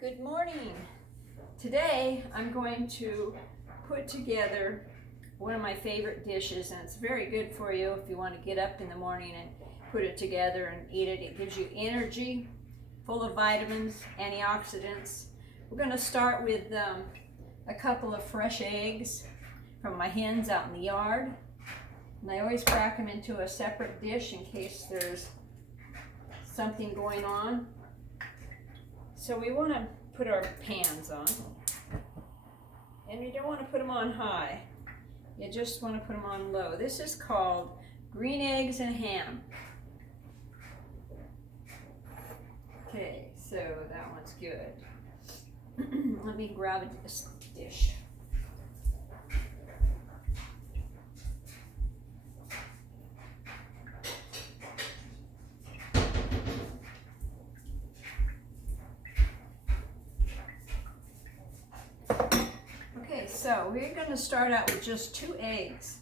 Good morning. Today I'm going to put together one of my favorite dishes, and it's very good for you if you want to get up in the morning and put it together and eat it. It gives you energy, full of vitamins, antioxidants. We're going to start with a couple of fresh eggs from my hens out in the yard. And I always crack them into a separate dish in case there's something going on. So we want to put our pans on, and you don't want to put them on high. You just want to put them on low. This is called green eggs and ham. Okay, so that one's good. Let me grab this dish. So we're going to start out with just 2 eggs.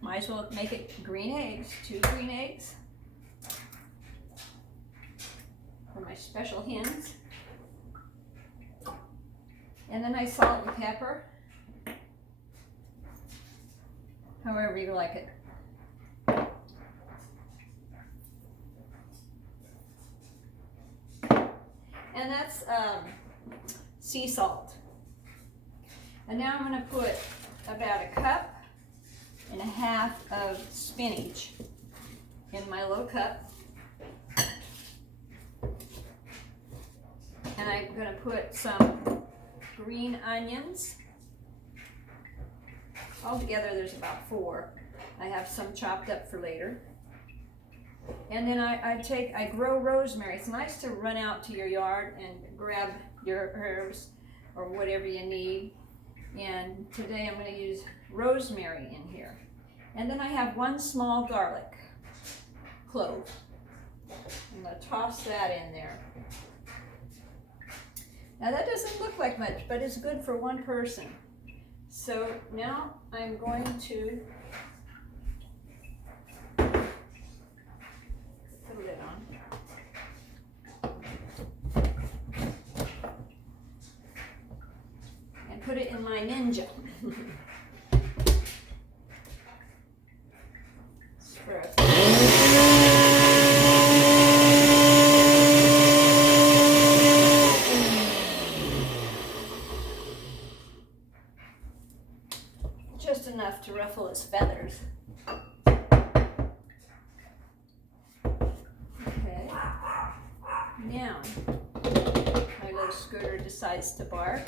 Might as well make it green eggs, 2 green eggs for my special hens. And then I salt and pepper, however you like it. And that's sea salt. And now I'm going to put about 1.5 cups of spinach in my little cup. And I'm going to put some green onions. Altogether there's about 4. I have some chopped up for later. And then I grow rosemary. It's nice to run out to your yard and grab your herbs or whatever you need. And today I'm going to use rosemary in here. And then I have 1 small garlic clove. I'm going to toss that in there. Now that doesn't look like much, but it's good for 1 person. So now I'm going to put the lid on. Put it in my Ninja. Just enough to ruffle his feathers. Okay. Now, my little scooter decides to bark.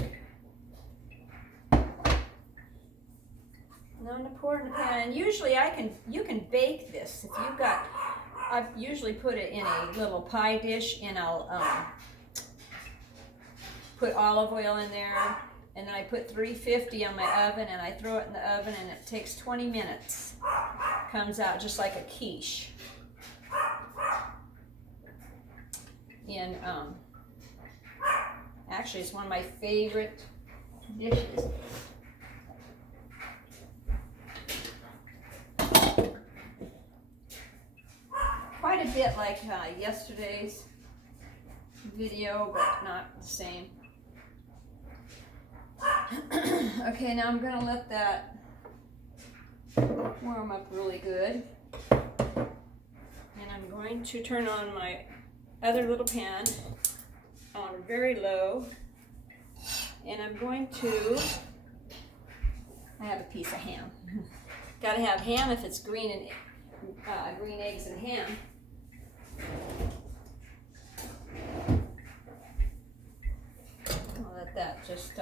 Now I'm going to pour it in the pan, and usually you can bake this. If you've got, I usually put it in a little pie dish, and I'll put olive oil in there, and then I put 350 on my oven, and I throw it in the oven, and it takes 20 minutes. Comes out just like a quiche. And actually it's one of my favorite dishes. Quite a bit like yesterday's video, but not the same. Okay, now I'm going to let that warm up really good. And I'm going to turn on my other little pan on very low. And I'm going to, I have a piece of ham. Got to have ham if it's green eggs and ham. I'll let that just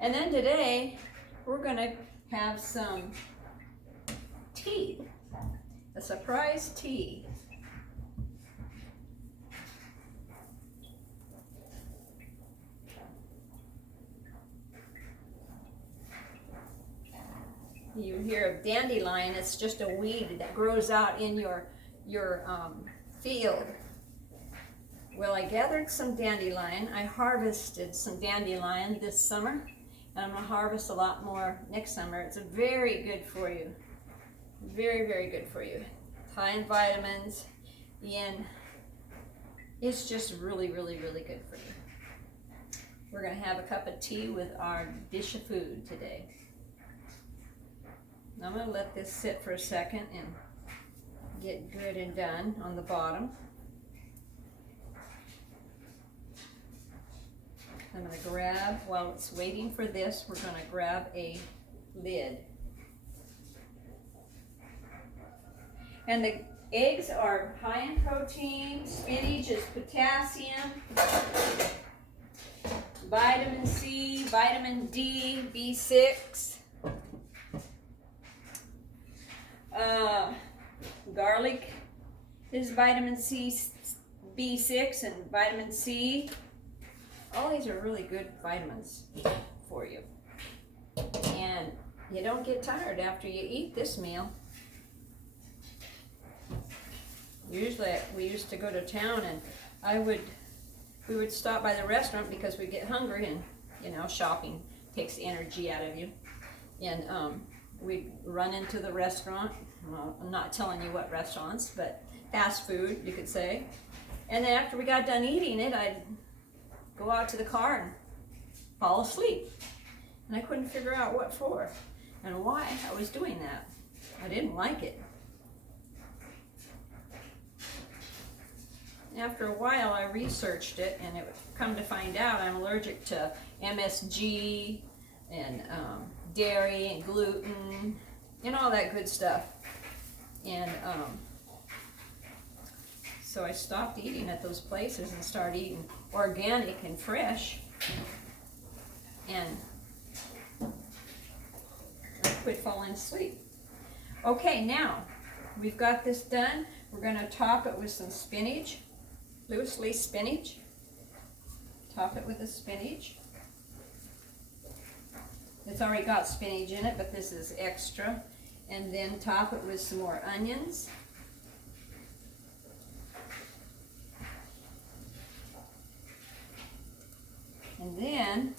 and then today we're going to have some tea, a surprise tea. You hear of dandelion, it's just a weed that grows out in your field. Well, I gathered some dandelion. I harvested some dandelion this summer, and I'm going to harvest a lot more next summer. It's very good for you. Very, very good for you. High in vitamins, and it's just really, really, really good for you. We're going to have a cup of tea with our dish of food today. I'm going to let this sit for a second and get good and done on the bottom. I'm going to grab, while it's waiting for this, we're going to grab a lid. And the eggs are high in protein, spinach is potassium, vitamin C, vitamin D, B6, garlic is vitamin C, B6, and vitamin C. All these are really good vitamins for you. And you don't get tired after you eat this meal. Usually we used to go to town and we would stop by the restaurant because we'd get hungry, and you know, shopping takes the energy out of you. And we'd run into the restaurant. Well, I'm not telling you what restaurants, but fast food, you could say. And then after we got done eating it, I'd go out to the car and fall asleep. And I couldn't figure out what for and why I was doing that. I didn't like it. After a while, I researched it, and it would come to find out I'm allergic to MSG and dairy and gluten and all that good stuff. And so I stopped eating at those places and started eating organic and fresh. And I quit falling asleep. Okay, now we've got this done. We're going to top it with some spinach. Loose leaf spinach. Top it with the spinach. It's already got spinach in it, but this is extra. And then top it with some more onions. And then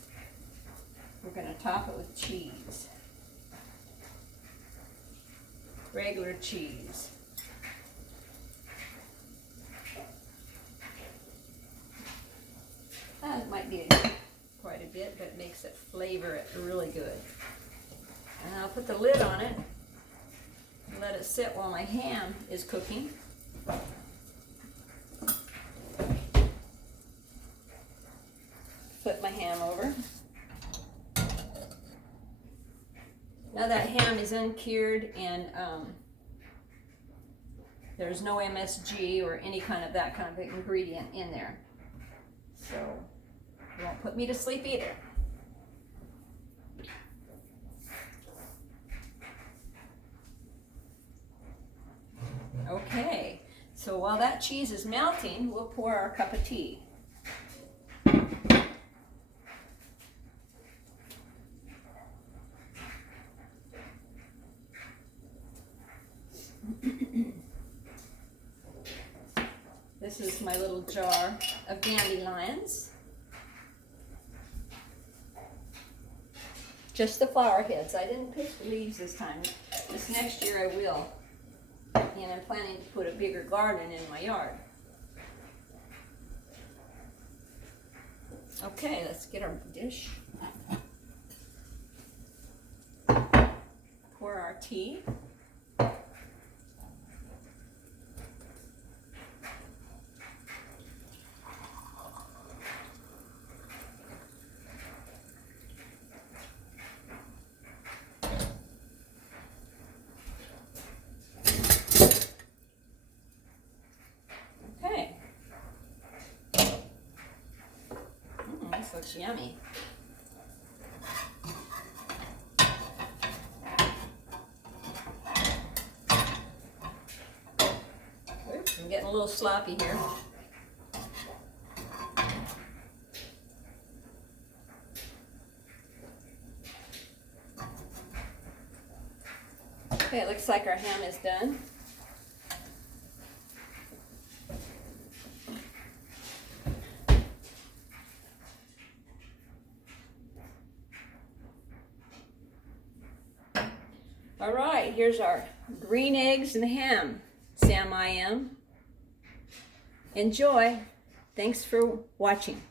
we're going to top it with cheese. Regular cheese. It might be quite a bit, but it makes it flavor it really good. And I'll put the lid on it and let it sit while my ham is cooking. Flip my ham over. Now that ham is uncured and there's no MSG or any kind of that kind of ingredient in there. So it won't put me to sleep either. Okay, so while that cheese is melting, we'll pour our cup of tea. This is my little jar of dandelions. Just the flower heads. I didn't pick the leaves this time. This next year I will. And I'm planning to put a bigger garden in my yard. Okay, let's get our dish. Pour our tea. This looks yummy. Oops, I'm getting a little sloppy here. Okay, it looks like our ham is done. All right, here's our green eggs and ham, Sam I Am. Enjoy. Thanks for watching.